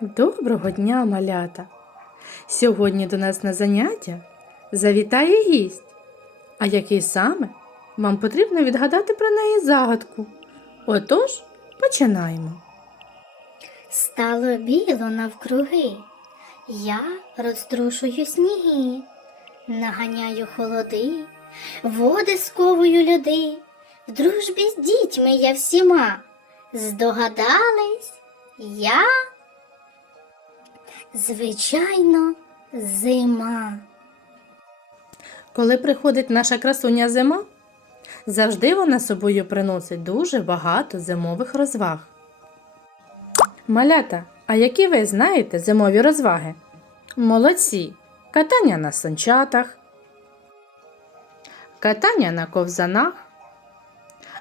Доброго дня, малята! Сьогодні до нас на заняття завітає гість. А який саме вам потрібно відгадати про неї загадку. Отож, починаємо. Стало біло навкруги, я розтрушую сніги, наганяю холоди, води сковую льоди, в дружбі з дітьми я всіма. Здогадались, я, звичайно, зима. Коли приходить наша красуня зима, завжди вона собою приносить дуже багато зимових розваг. Малята, а які ви знаєте зимові розваги? Молодці! Катання на санчатах, катання на ковзанах,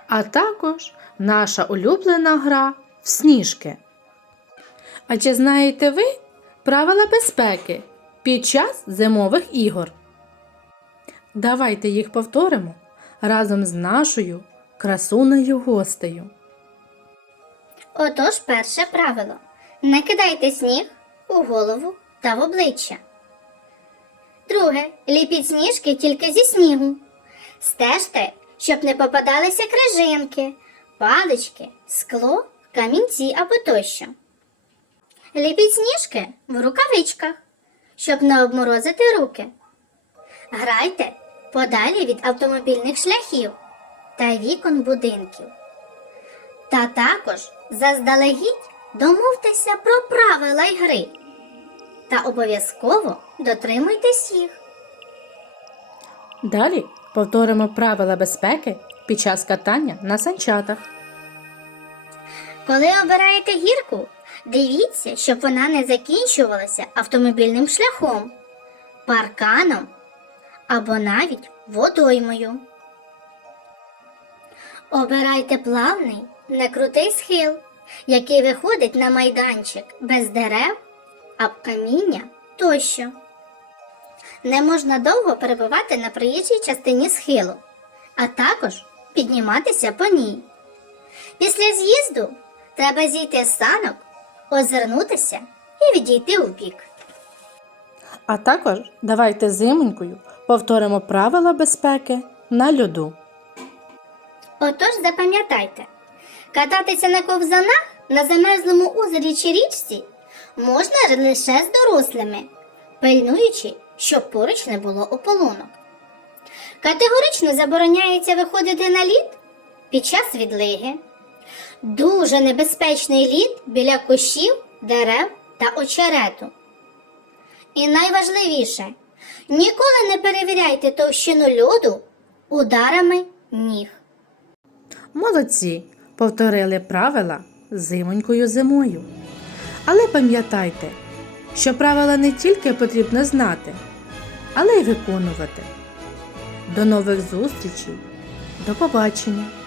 а також наша улюблена гра в сніжки. А чи знаєте ви правила безпеки під час зимових ігор? Давайте їх повторимо разом з нашою красунею гостею. Отож, перше правило: не кидайте сніг у голову та в обличчя. Друге, ліпіть сніжки тільки зі снігу. Стежте, щоб не попадалися крижинки, палички, скло, камінці або тощо. Ліпіть сніжки в рукавичках, щоб не обморозити руки. Грайте подалі від автомобільних шляхів та вікон будинків. Та також заздалегідь домовтеся про правила гри. Та обов'язково дотримуйтесь їх. Далі повторимо правила безпеки під час катання на санчатах. Коли обираєте гірку, дивіться, щоб вона не закінчувалася автомобільним шляхом, парканом або навіть водоймою. Обирайте плавний, некрутий схил, який виходить на майданчик без дерев, аб каміння тощо. Не можна довго перебувати на проїжджій частині схилу, а також підніматися по ній. Після з'їзду треба зійти з санок, озирнутися і відійти у бік. А також давайте зимонькою повторимо правила безпеки на льоду. Отож запам'ятайте, кататися на ковзанах на замерзлому озері чи річці можна лише з дорослими, пильнуючи, щоб поруч не було ополонок. Категорично забороняється виходити на лід під час відлиги. Дуже небезпечний лід біля кущів, дерев та очерету. І найважливіше, ніколи не перевіряйте товщину льоду ударами ніг. Молодці! Повторили правила зимонькою зимою. Але пам'ятайте, що правила не тільки потрібно знати, але й виконувати. До нових зустрічей! До побачення!